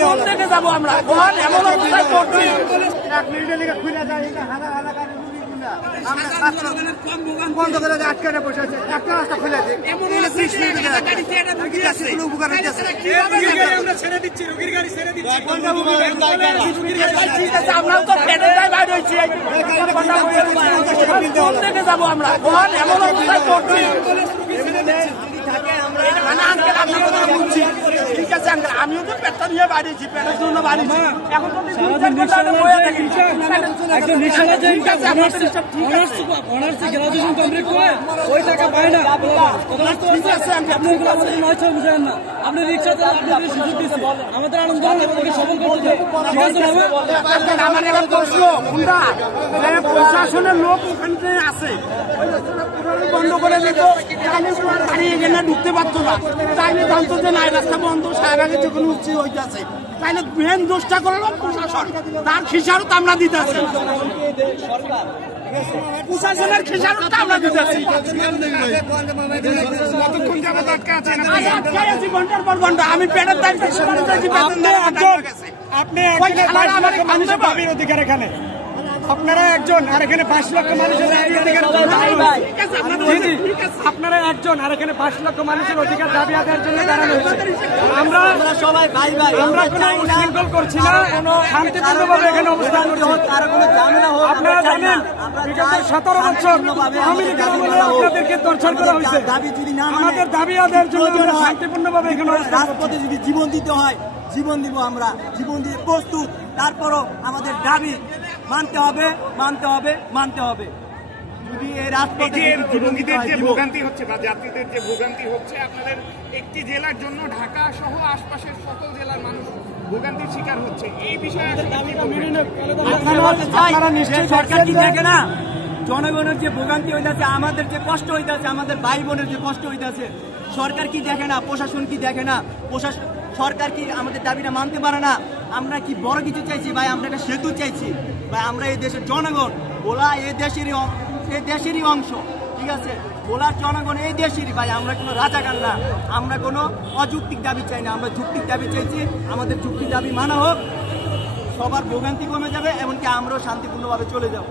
কোন থেকে যাবো আমরা? এমন অবস্থায় করছি বন্ধ করে আটকানে বসে আছে, একটা রাস্তা খুলে আছে, উপকার হচ্ছে। আমরাও তো ফেটে যাই বাইরে হয়েছি, কোন থেকে যাবো আমরা? এমন অবস্থায় করছি ঠিক আছে আঙ্কেল, আমিও তো পেটটা নিয়ে বাড়িয়েছি, পেটের জন্য বাড়িয়েছি। এখন আপনি রিক্সা আমাদের আনন্দ আমার একটা প্রশ্ন, প্রশাসনের লোক ওখানে আছে, বন্ধ করে দিত, বাড়ি এখানে ঢুকতে পারতো না, তাইলে জানতো যে নাই রাস্তা বন্ধ, সাহেব আগে যখন উচিত হইতেছে, তাইলে মেন দোষটা করলো প্রশাসন, তার খিসারও তো আমরা দিতেছি, প্রশাসনের খিসারও তো আমরা দিতেছি। ঘন্টার পর ঘন্টা আমি পেটের দায়িত্ব আপনি অধিকার এখানে আপনারা একজন আর এখানে 5 লক্ষ মানুষের আপনারা একজন আর এখানে 5 লক্ষ মানুষের অধিকার দাবি আদায়ের জন্য দাঁড়ানো হয়েছে। আমরা সবাই ভাই ভাই, আমরা কোনো উশৃঙ্খল করছি না, শান্তিপূর্ণভাবে এখানে অবস্থান করছি। আপনারা জানেন বিগত 17 বছর আওয়ামী লীগের আমলে আপনাদেরকে টর্চার করা হয়েছে। আমাদের দাবি আদায়ের জন্য আমরা শান্তিপূর্ণভাবে এখানে রাজপথে যদি জীবন দিতে হয় জীবন দিব, আমরা জীবন দিয়ে প্রস্তুত। তারপরও আমাদের দাবি মানতে হবে, মানতে হবে, মানতে হবে। যদি এই রাজপথে জীবনগীদের যে ভোগান্তি হচ্ছে বা যাত্রীদের যে ভোগান্তি হচ্ছে, আপনাদের একটি জেলার জন্য ঢাকা সহ আশপাশের সকল জেলার মানুষ ভোগান্তির শিকার হচ্ছে, এই বিষয়ে সরকার কি দেখে না? জনগণের যে ভোগান্তি হইতেছে, আমাদের যে কষ্ট হইতেছে, আমাদের ভাই বোনের যে কষ্ট হইতেছে, সরকার কি দেখে না? প্রশাসন কি দেখে না? সরকার কি আমাদের দাবিটা মানতে পারে না? আমরা কি বড় কিছু চাইছি ভাই? আমরা একটা সেতু চাইছি ভাই। আমরা এই দেশের জনগণ, ওলা এই দেশেরই অংশ, ঠিক আছে? ওলার জনগণ এই দেশেরই ভাই। আমরা কোনো রাজাকার না, আমরা কোনো অযৌক্তিক দাবি চাই না, আমরা যৌক্তিক দাবি চাইছি। আমাদের যৌক্তিক দাবি মানা হোক, সবার ভোগান্তি কমে যাবে, এমনকি আমরাও শান্তিপূর্ণভাবে চলে যাব।